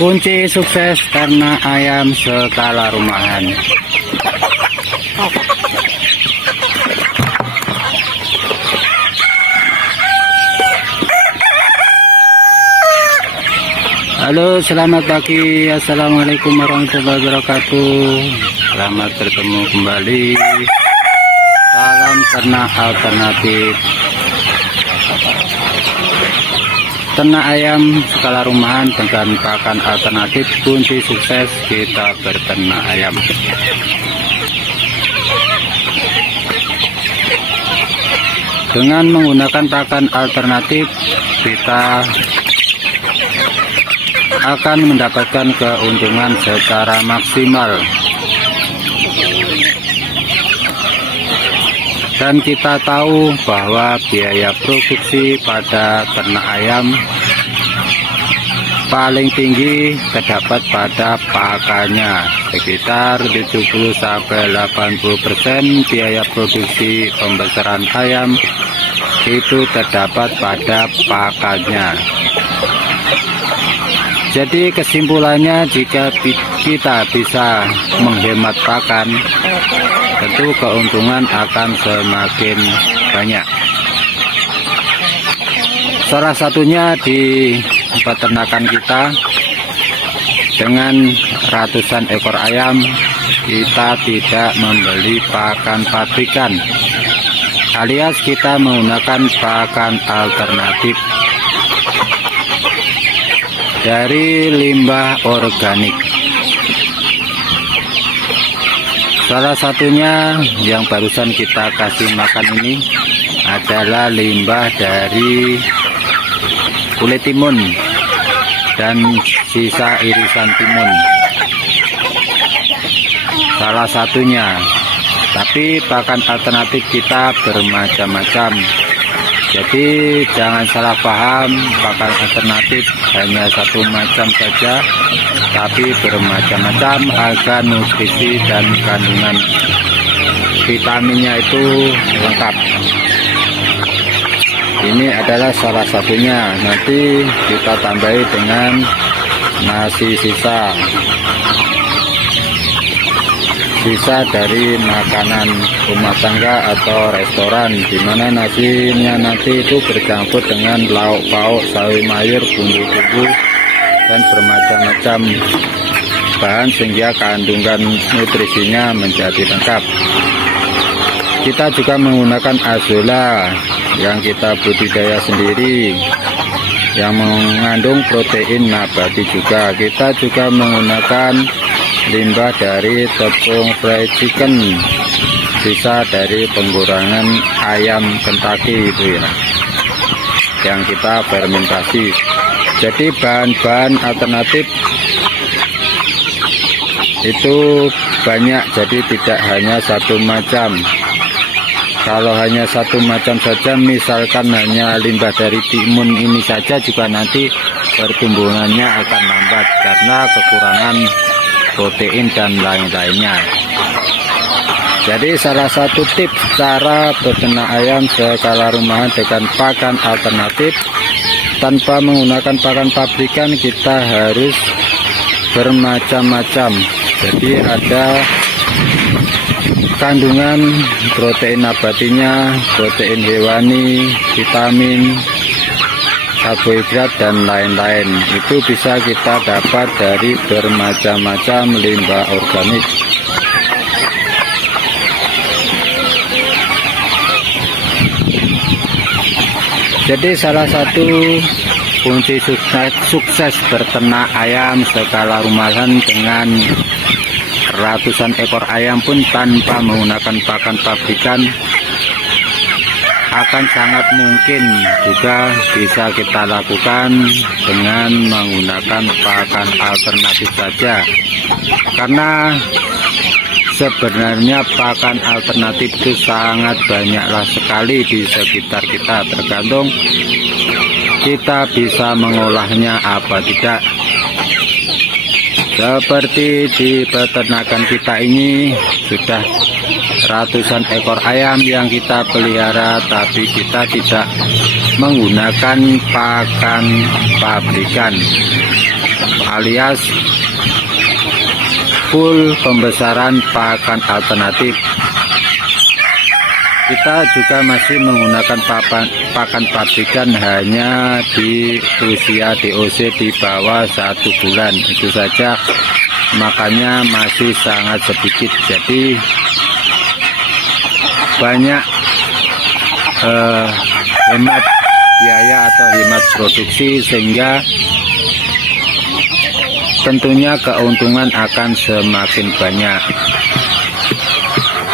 Kunci sukses ternak ayam skala rumahan. Halo, selamat pagi. Assalamualaikum warahmatullahi wabarakatuh. Selamat bertemu kembali. Salam ternak alternatif. Ternak ayam skala rumahan dengan pakan alternatif, kunci sukses kita berternak ayam. Dengan menggunakan pakan alternatif, kita akan mendapatkan keuntungan secara maksimal. Dan kita tahu bahwa biaya produksi pada ternak ayam paling tinggi terdapat pada pakannya, sekitar 70-80% biaya produksi pembesaran ayam itu terdapat pada pakannya. Jadi kesimpulannya, jika kita bisa menghemat pakan, tentu keuntungan akan semakin banyak. Salah satunya di peternakan kita, dengan ratusan ekor ayam, kita tidak membeli pakan pabrikan, alias kita menggunakan pakan alternatif dari limbah organik. Salah satunya yang barusan kita kasih makan ini adalah limbah dari kulit timun dan sisa irisan timun. Salah satunya. Tapi pakan alternatif kita bermacam-macam. Jadi jangan salah paham, pakan alternatif hanya satu macam saja, tapi bermacam-macam agar nutrisi dan kandungan vitaminnya itu lengkap. Ini adalah salah satunya. Nanti kita tambahi dengan nasi sisa dari makanan rumah tangga atau restoran, dimana nasinya nanti itu bercampur dengan lauk pauk, sawi mayur, bumbu-bumbu dan bermacam-macam bahan sehingga kandungan nutrisinya menjadi lengkap. Kita juga menggunakan azola yang kita budidaya sendiri, yang mengandung protein nabati juga. Kita juga menggunakan limbah dari tepung fried chicken, sisa dari penggorengan ayam Kentucky itu ya, yang kita fermentasi. Jadi bahan-bahan alternatif itu banyak, jadi tidak hanya satu macam. Kalau hanya satu macam saja, misalkan hanya limbah dari timun ini saja, juga nanti pertumbuhannya akan lambat karena kekurangan protein dan lain-lainnya. Jadi salah satu tips cara beternak ayam skala rumahan dengan pakan alternatif tanpa menggunakan pakan pabrikan, kita harus bermacam-macam. Jadi ada kandungan protein nabatinya, protein hewani, vitamin, karbohidrat dan lain-lain. Itu bisa kita dapat dari bermacam-macam limbah organik. Jadi salah satu kunci sukses berternak ayam skala rumahan dengan ratusan ekor ayam pun tanpa menggunakan pakan pabrikan akan sangat mungkin juga bisa kita lakukan dengan menggunakan pakan alternatif saja. Karena sebenarnya pakan alternatif itu sangat banyaklah sekali di sekitar kita, tergantung kita bisa mengolahnya apa tidak. Seperti di peternakan kita ini sudah ratusan ekor ayam yang kita pelihara, tapi kita tidak menggunakan pakan pabrikan, alias full pembesaran pakan alternatif. Kita juga masih menggunakan pakan pabrikan hanya di usia DOC di bawah 1 bulan. Itu saja, makanya masih sangat sedikit. Jadi banyak hemat biaya atau hemat produksi, sehingga tentunya keuntungan akan semakin banyak.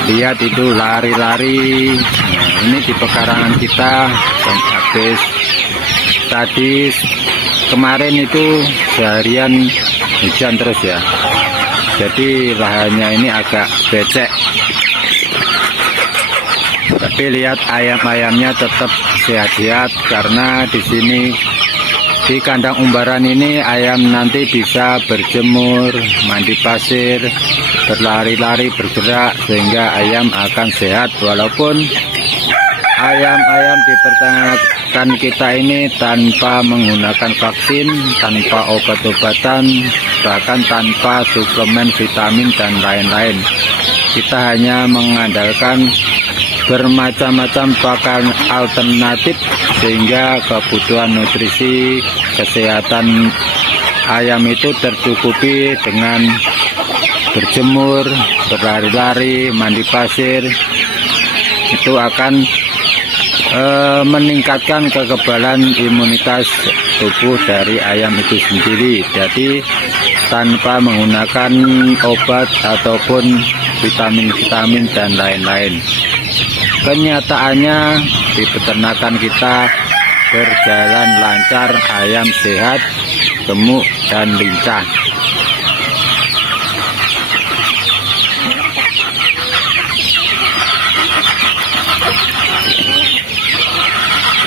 Lihat itu lari-lari. Nah, ini di pekarangan kita dan habis tadi kemarin itu seharian hujan terus ya. Jadi lahannya ini agak becek. Tapi lihat ayam-ayamnya tetap sehat-sehat, karena di sini di kandang umbaran ini ayam nanti bisa berjemur, mandi pasir, berlari-lari, bergerak, sehingga ayam akan sehat. Walaupun ayam-ayam di peternakan kita ini tanpa menggunakan vaksin, tanpa obat-obatan, bahkan tanpa suplemen vitamin dan lain-lain. Kita hanya mengandalkan bermacam-macam pakan alternatif, sehingga kebutuhan nutrisi kesehatan ayam itu tercukupi dengan berjemur, berlari-lari, mandi pasir. Itu akan meningkatkan kekebalan imunitas tubuh dari ayam itu sendiri. Jadi tanpa menggunakan obat ataupun vitamin-vitamin dan lain-lain. Kenyataannya di peternakan kita berjalan lancar, ayam sehat, gemuk dan lincah.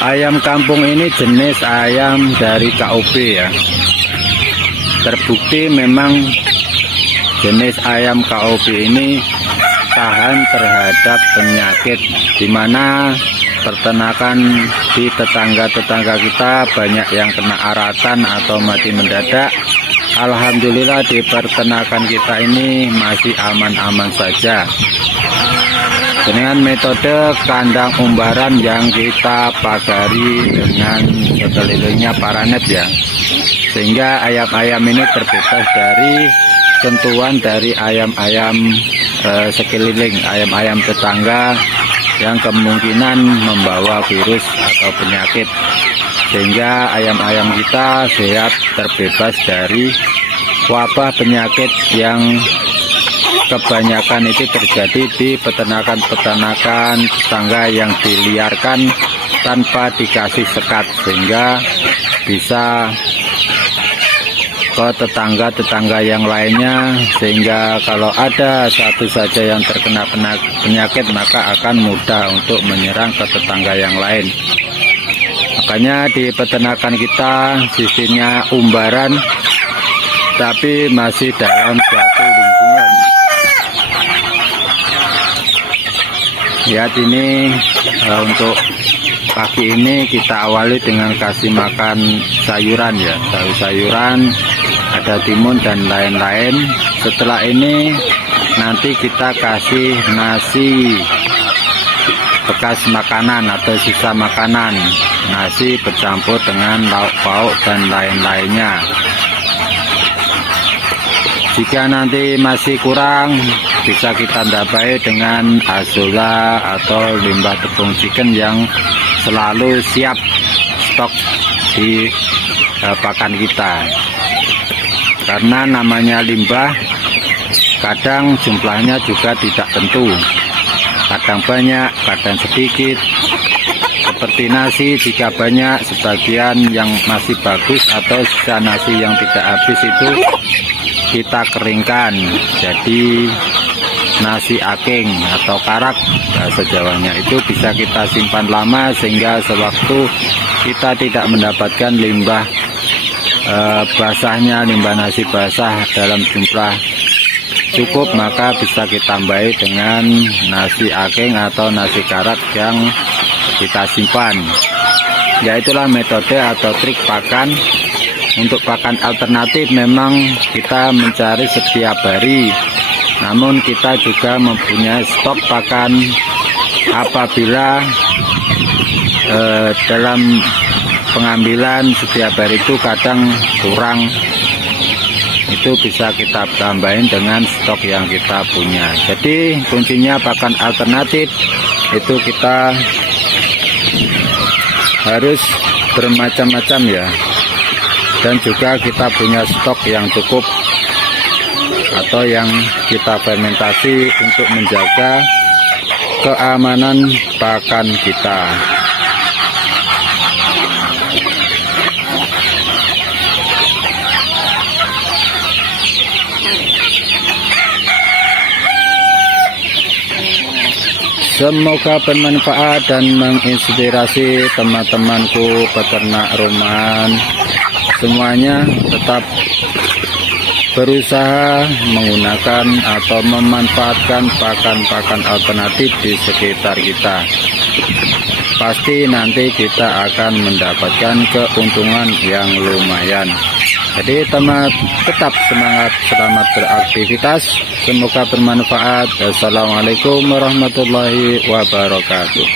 Ayam kampung ini jenis ayam dari KOP ya. Terbukti memang jenis ayam KOP ini tahan terhadap penyakit, di mana peternakan di tetangga-tetangga kita banyak yang kena aratan atau mati mendadak. Alhamdulillah di peternakan kita ini masih aman-aman saja. Dengan metode kandang umbaran yang kita pagari dengan sekelilingnya paranet ya, sehingga ayam-ayam ini terbebas dari sentuhan dari ayam-ayam sekeliling, ayam-ayam tetangga yang kemungkinan membawa virus atau penyakit, sehingga ayam-ayam kita sehat, terbebas dari wabah penyakit yang kebanyakan itu terjadi di peternakan-peternakan tetangga yang diliarkan tanpa dikasih sekat, sehingga bisa ke tetangga-tetangga yang lainnya, sehingga kalau ada satu saja yang terkena penyakit maka akan mudah untuk menyerang ke tetangga yang lain. Makanya di peternakan kita sistemnya umbaran, tapi masih dalam suatu lingkungan. Lihat ini untuk pagi ini kita awali dengan kasih makan sayuran ya, sayuran, ada timun dan lain-lain. Setelah ini nanti kita kasih nasi bekas makanan atau sisa makanan, nasi bercampur dengan lauk pauk dan lain-lainnya. Jika nanti masih kurang, bisa kita tambahi dengan azola atau limbah tepung chicken yang selalu siap stok di pakan kita. Karena namanya limbah, kadang jumlahnya juga tidak tentu, kadang banyak, kadang sedikit. Seperti nasi, jika banyak, sebagian yang masih bagus atau sisa nasi yang tidak habis itu kita keringkan jadi nasi aking atau karak bahasa Jawanya. Itu bisa kita simpan lama, sehingga sewaktu kita tidak mendapatkan limbah basahnya, limbah nasi basah dalam jumlah cukup, maka bisa kita tambahi dengan nasi aking atau nasi karak yang kita simpan. Ya, itulah metode atau trik pakan untuk pakan alternatif memang kita mencari setiap hari, namun kita juga mempunyai stok pakan apabila dalam pengambilan setiap hari itu kadang kurang, itu bisa kita tambahin dengan stok yang kita punya. Jadi kuncinya pakan alternatif itu kita harus bermacam-macam ya, dan juga kita punya stok yang cukup atau yang kita fermentasi untuk menjaga keamanan pakan kita. Semoga bermanfaat dan menginspirasi teman-temanku peternak rumahan semuanya tetap berusaha menggunakan atau memanfaatkan pakan-pakan alternatif di sekitar kita. Pasti nanti kita akan mendapatkan keuntungan yang lumayan. Jadi teman tetap semangat, selamat beraktivitas, semoga bermanfaat. Assalamualaikum warahmatullahi wabarakatuh.